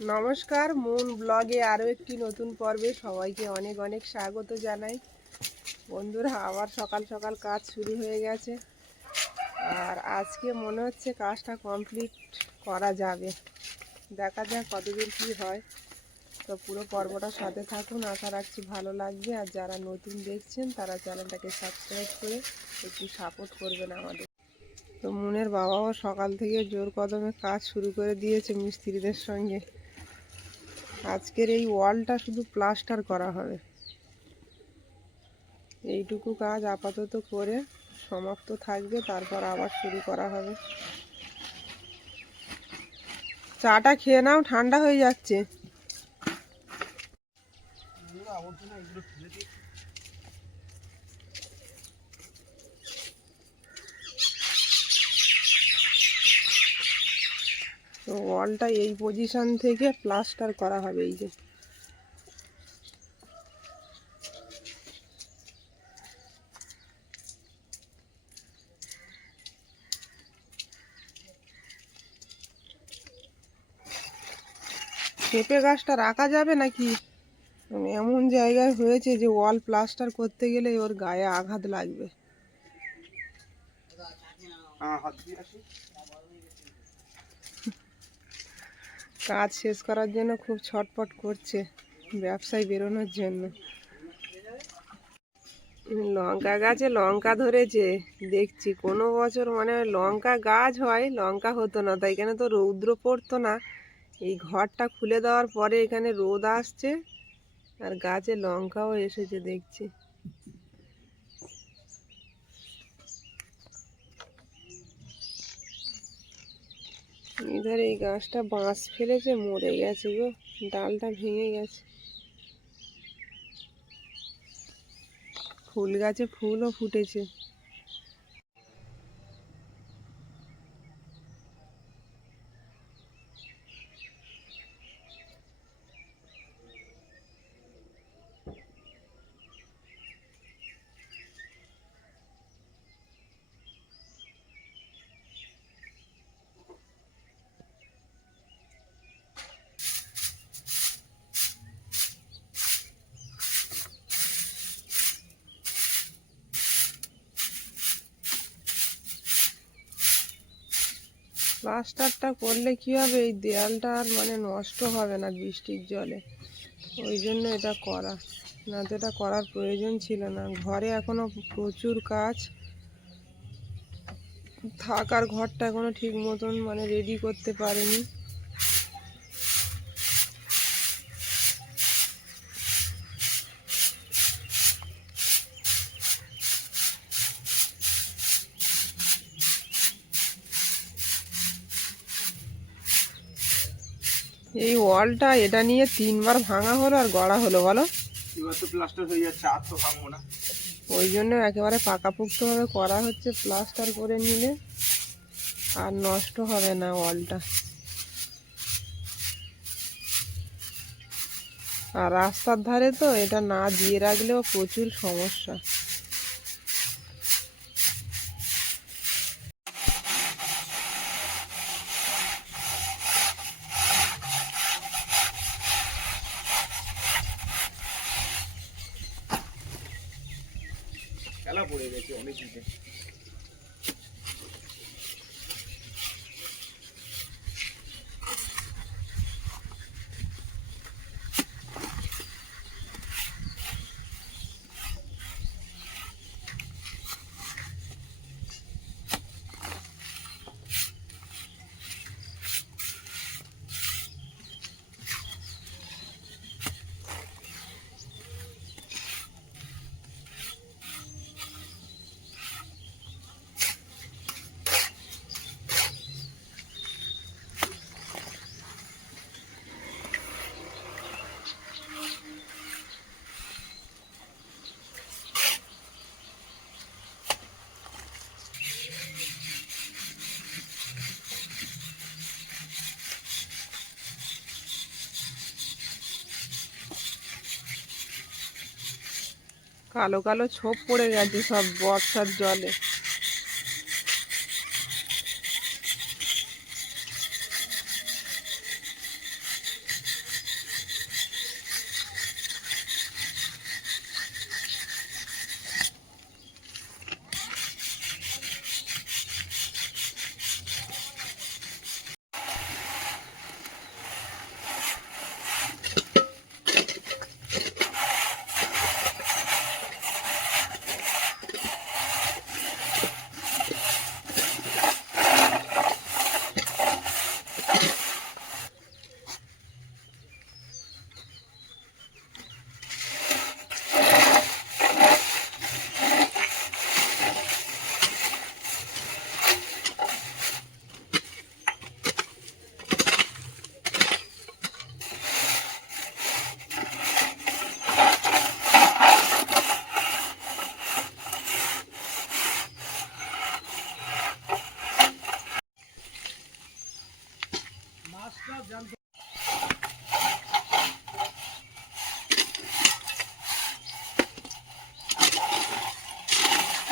নমস্কার, মুন ব্লগে আরও একটি নতুন পর্বে সবাইকে অনেক অনেক স্বাগত জানাই। বন্ধুরা, আবার সকাল সকাল কাজ শুরু হয়ে গেছে, আর আজকে মনে হচ্ছে কাজটা কমপ্লিট করা যাবে। দেখা যাক কতদূর কী হয়। তো পুরো পর্বটার সাথে থাকুন, আশা রাখছি ভালো লাগবে। আর যারা নতুন দেখছেন তারা চ্যানেলটাকে সাবস্ক্রাইব করে একটু সাপোর্ট করবেন আমাদের। তো মুনের বাবাও সকাল থেকে জোর কদমে কাজ শুরু করে দিয়েছে মিস্ত্রিদের সঙ্গে। আজকের এই ওয়ালটা শুধু প্লাস্টার করা হবে। এইটুকু কাজ আপাতত করে সমাপ্ত থাকবে, তারপর আবার শুরু করা হবে। চাটা খেয়ে নাও, ঠান্ডা হয়ে যাচ্ছে। তো ওয়ালটা এই পজিশন থেকে প্লাস্টার করা হবে। এই যে পেঁপে গাছটা রাখা যাবে নাকি? এমন জায়গায় হয়েছে যে ওয়াল প্লাস্টার করতে গেলে ওর গায়ে আঘাত লাগবে। কাজ শেষ করার জন্য খুব ছটপট করছে, ব্যবসায় বেরোনোর জন্য। লঙ্কা গাছে লঙ্কা ধরেছে দেখছি। কোনো বছর মানে লঙ্কা গাছ হয়, লঙ্কা হতো না, তাই এখানে তো রৌদ্র পড়তো না। এই ঘরটা খুলে দেওয়ার পরে এখানে রোদ আসছে, আর গাছে লঙ্কাও এসেছে দেখছি। এধারে এই গাছটা বাঁশ ফেলেছে, মরে গেছে গো, ডালটা ভেঙে গেছে। ফুল গাছে ফুলও ফুটেছে। প্লাস্টারটা করলে কি হবে, এই দেয়ালটা আর মানে নষ্ট হবে না বৃষ্টির জলে, ওই জন্য এটা করা। না তো এটা করার প্রয়োজন ছিল না। ঘরে এখনো প্রচুর কাজ, থাকার ঘরটা এখনো ঠিক মতন মানে রেডি করতে পারেনি। এই ওয়ালটা এটা নিয়ে 3বার ভাঙা হলো আর গড়া হলো, বলো। এবার তো প্লাস্টার হয়ে যাচ্ছে, আর তো ভাঙবো না। ওই জন্য একেবারে পাকাপোক্তভাবে করা হচ্ছে। প্লাস্টার করে নিলে আর নষ্ট হবে না ওয়ালটা। আর রাস্তার ধারে তো এটা না দিয়ে রাখলেও প্রচুর সমস্যা। খেলা পড়ে গেছে অনেক দিকে। কালো কালো ছোপ পড়ে গেছে সব বর্ষার জলে।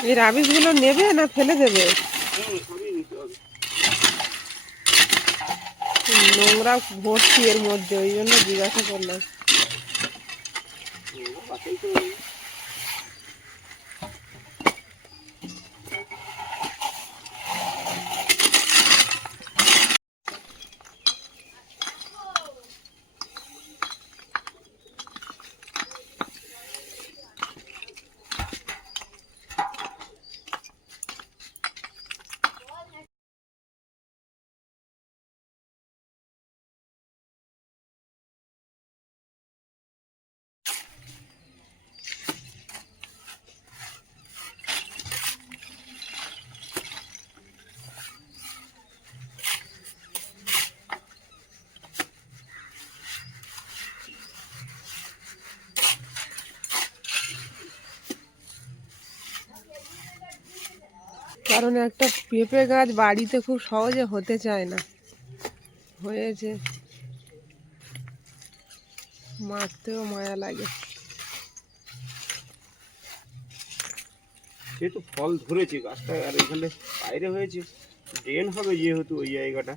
এই রাবিশগুলো নেবে না ফেলে দেবে? সবই নিতে হবে। নোংরা ভর্তি এর মধ্যে, ওই জন্য জিজ্ঞাসা করলাম। বাসাই তো কারণ একটা পেঁপে গাছ বাড়িতে খুব সহজে হতে চায় না, হয়েছে মারতেও মায়া লাগে। যেহেতু ফল ধরেছে গাছটা, আর এখানে বাইরে হয়েছে, ড্রেন হবে যেহেতু ওই জায়গাটা,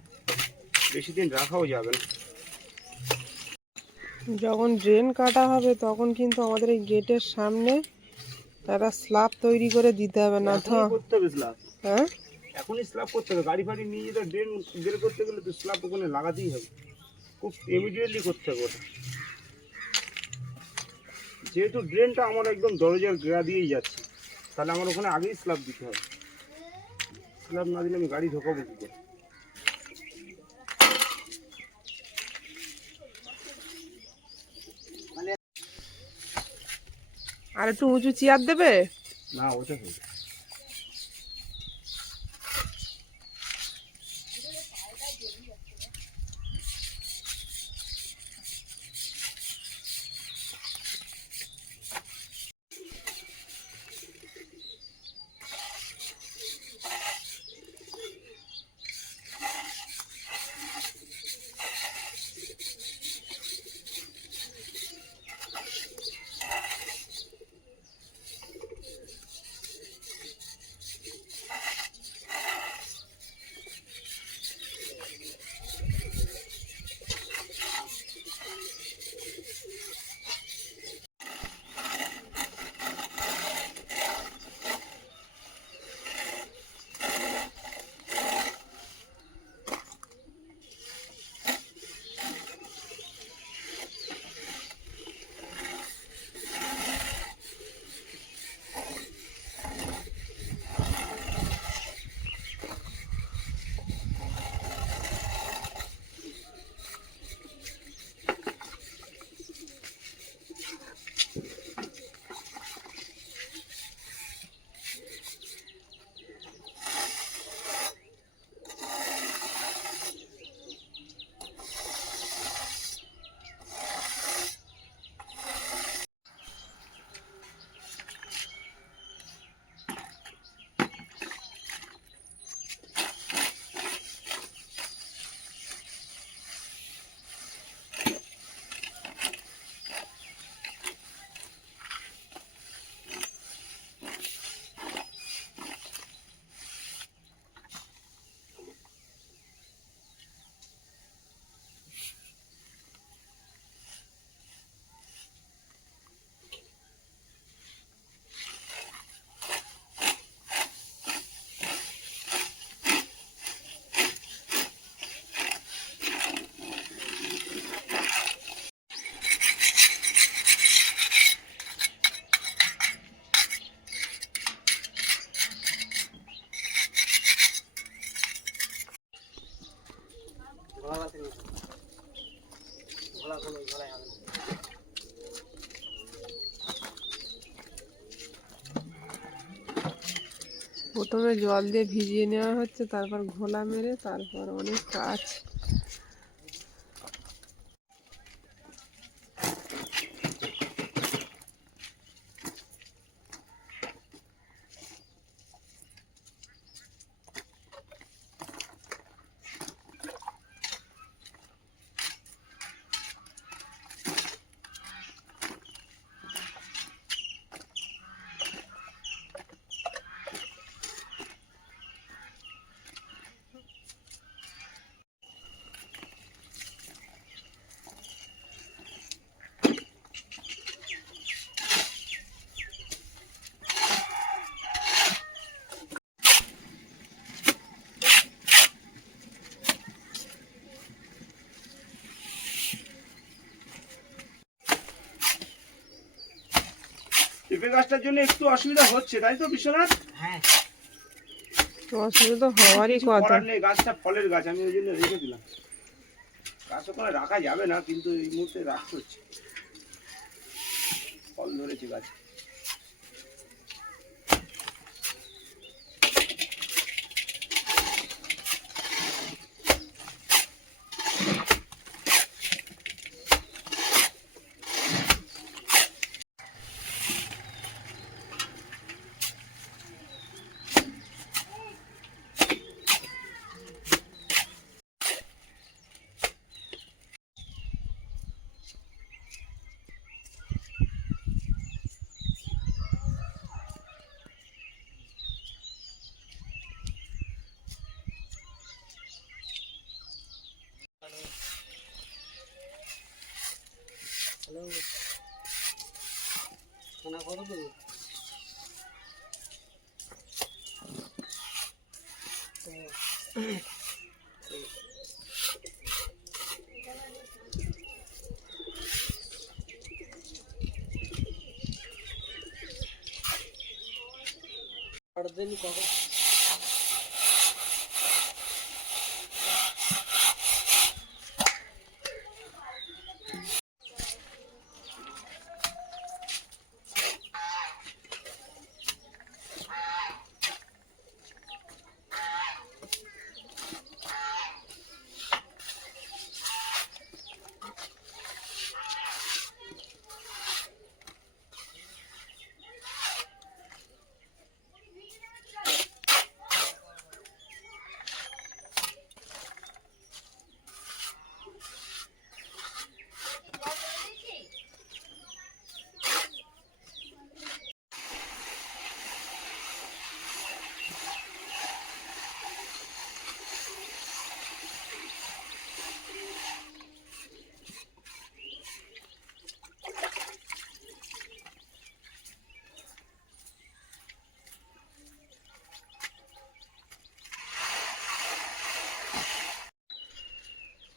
বেশি দিন রাখাও যাবে না। যখন ড্রেন কাটা হবে তখন কিন্তু আমাদের এই গেটের সামনে একটা স্ল্যাব তৈরি করে দিতে হবে, না তো? এখনই করতে হবে স্ল্যাব, হ্যাঁ, এখনই স্ল্যাব করতে হবে। গাড়ি ফাড়ি নিয়ে যেতে ড্রেন বের করতে গেলে তো স্ল্যাব ওখানে লাগাতেই হবে, খুব ইমিডিয়েটলি করতে হবে ওটা। যেহেতু ড্রেনটা আমার একদম দরজার গেড়া দিয়েই যাচ্ছে, তাহলে আমার ওখানে আগেই স্ল্যাব দিতে হবে। স্ল্যাব না দিলে আমি গাড়ি ঢোকাবো কি করে? আর একটু উঁচু চেয়ার দেবে। না, ওটা হবে। প্রথমে জল দিয়ে ভিজিয়ে নেওয়া হচ্ছে, তারপর ঘোলা মেরে, তারপর অনেক কাজ। পেঁপে গাছটার জন্য একটু অসুবিধা হচ্ছে, তাই তো বিশ্বনাথ? হ্যাঁ, অসুবিধা হওয়ারই কিছু কথা। করার নেই, গাছটা ফলের গাছ, আমি ওই জন্য রেখে দিলাম। গাছ ওখানে রাখা যাবে না, কিন্তু এই মুহূর্তে রাখতে হচ্ছে, ফল ধরেছে গাছ। হ্যালো, শোনা করো তো। দিন কখন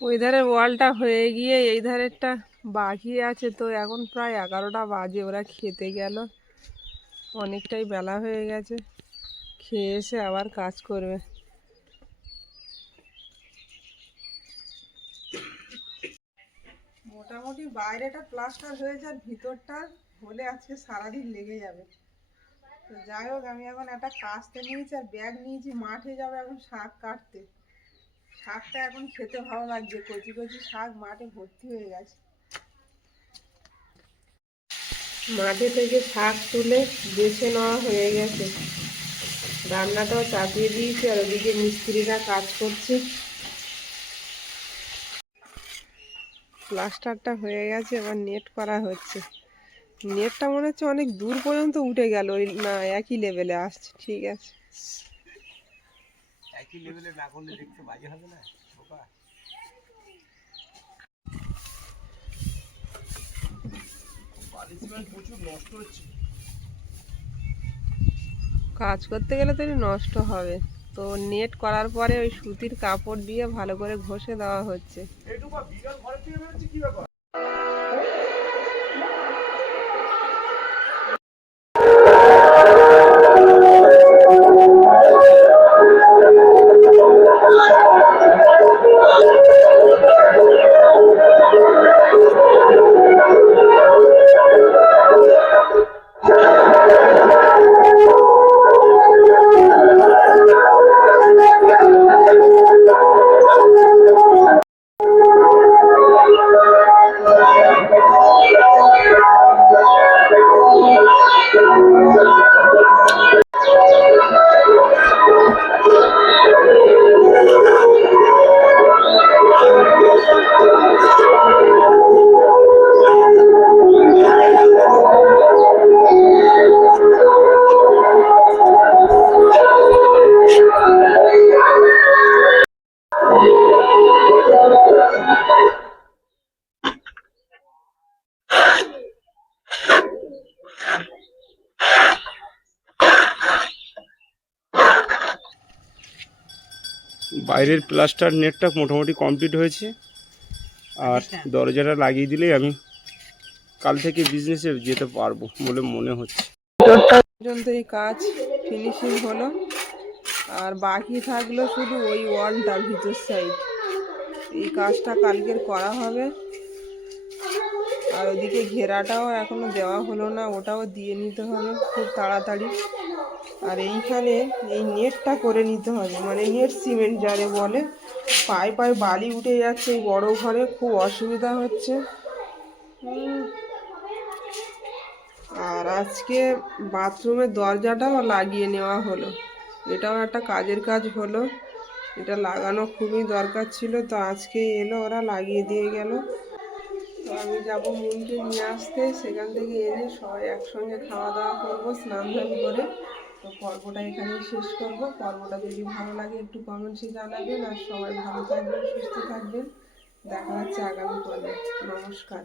ওই ধারের ওয়ালটা হয়ে গিয়ে এই ধারেরটা বাকি আছে, তো এখন প্রায় 11টা বাজে, ওরা খেতে গেল, অনেকটাই বেলা হয়ে গেছে, খেয়ে এসে আবার কাজ করবে। মোটামুটি বাইরেটা প্লাস্টার হয়েছে, আর ভিতরটা হলে আজকে সারাদিন লেগে যাবে। তো যাই হোক, আমি এখন একটা কাস্তে নিয়েছি আর ব্যাগ নিয়েছি, মাঠে যাবো এখন শাক কাটতে। শাকটা এখন খেতে ভালো লাগছে, কচি কচি শাক মাঠে ভর্তি হয়ে গেছে। মাঠে থেকে শাক তুলে বেছে নেওয়া হয়ে গেছে, রান্নাটাও চাপিয়ে দিয়েছি, আর ওদিকে মিস্ত্রিরা কাজ করছে। প্লাস্টারটা হয়ে গেছে, এবার নেট করা হচ্ছে। নেটটা মনে হচ্ছে অনেক দূর পর্যন্ত উঠে গেল, না একই লেভেলে আসছে। ঠিক আছে, একই লেভেলে না করলে দেখতে বাজে হবে না বোকা। প্রচুর নষ্ট হচ্ছে, কাজ করতে গেলে তো নষ্ট হবে। তো নেট করার পরে ওই সুতির কাপড় দিয়ে ভালো করে ঘষে দেওয়া হচ্ছে। একটু বা বিঘার ঘরের থেকে বেরোচ্ছে, কি ব্যাপার? বাইরের প্লাস্টার নেটটা মোটামুটি কমপ্লিট হয়েছে, আর দরজাটা লাগিয়ে দিলেই আমি কাল থেকে বিজনেসে যেতে পারবো বলে মনে হচ্ছে। পর্যন্ত এই কাজ ফিনিশিং হলো, আর বাকি থাকলো শুধু ওই ওয়ালটা ভিতর সাইড। এই কাজটা কালকের করা হবে। আর ওদিকে ঘেরাটাও এখনো দেওয়া হলো না, ওটাও দিয়ে নিতে হবে খুব তাড়াতাড়ি। আর এইখানে এই নেটটা করে নিতে হবে, মানে নেট সিমেন্ট যারে বলে। পায়ে পায়ে বালি উঠে যাচ্ছে এই বড় ঘরে, খুব অসুবিধা হচ্ছে। আর আজকে বাথরুমের দরজাটাও লাগিয়ে নেওয়া হলো, এটাও একটা কাজের কাজ হলো। এটা লাগানো খুবই দরকার ছিল, তো আজকে এলো, ওরা লাগিয়ে দিয়ে গেল। তো আমি যাবো মুনকে নিয়ে আসতে, সেখান থেকে এনে সবাই একসঙ্গে খাওয়া দাওয়া করবো স্নান ধান করে। তো পর্বটা এখানেই শেষ করব। পর্বটা যদি ভালো লাগে একটু কমেন্টসে জানাবেন, আর সবাই ভালো থাকবেন, সুস্থ থাকবেন। দেখা হচ্ছে আগামী পর্বে। নমস্কার।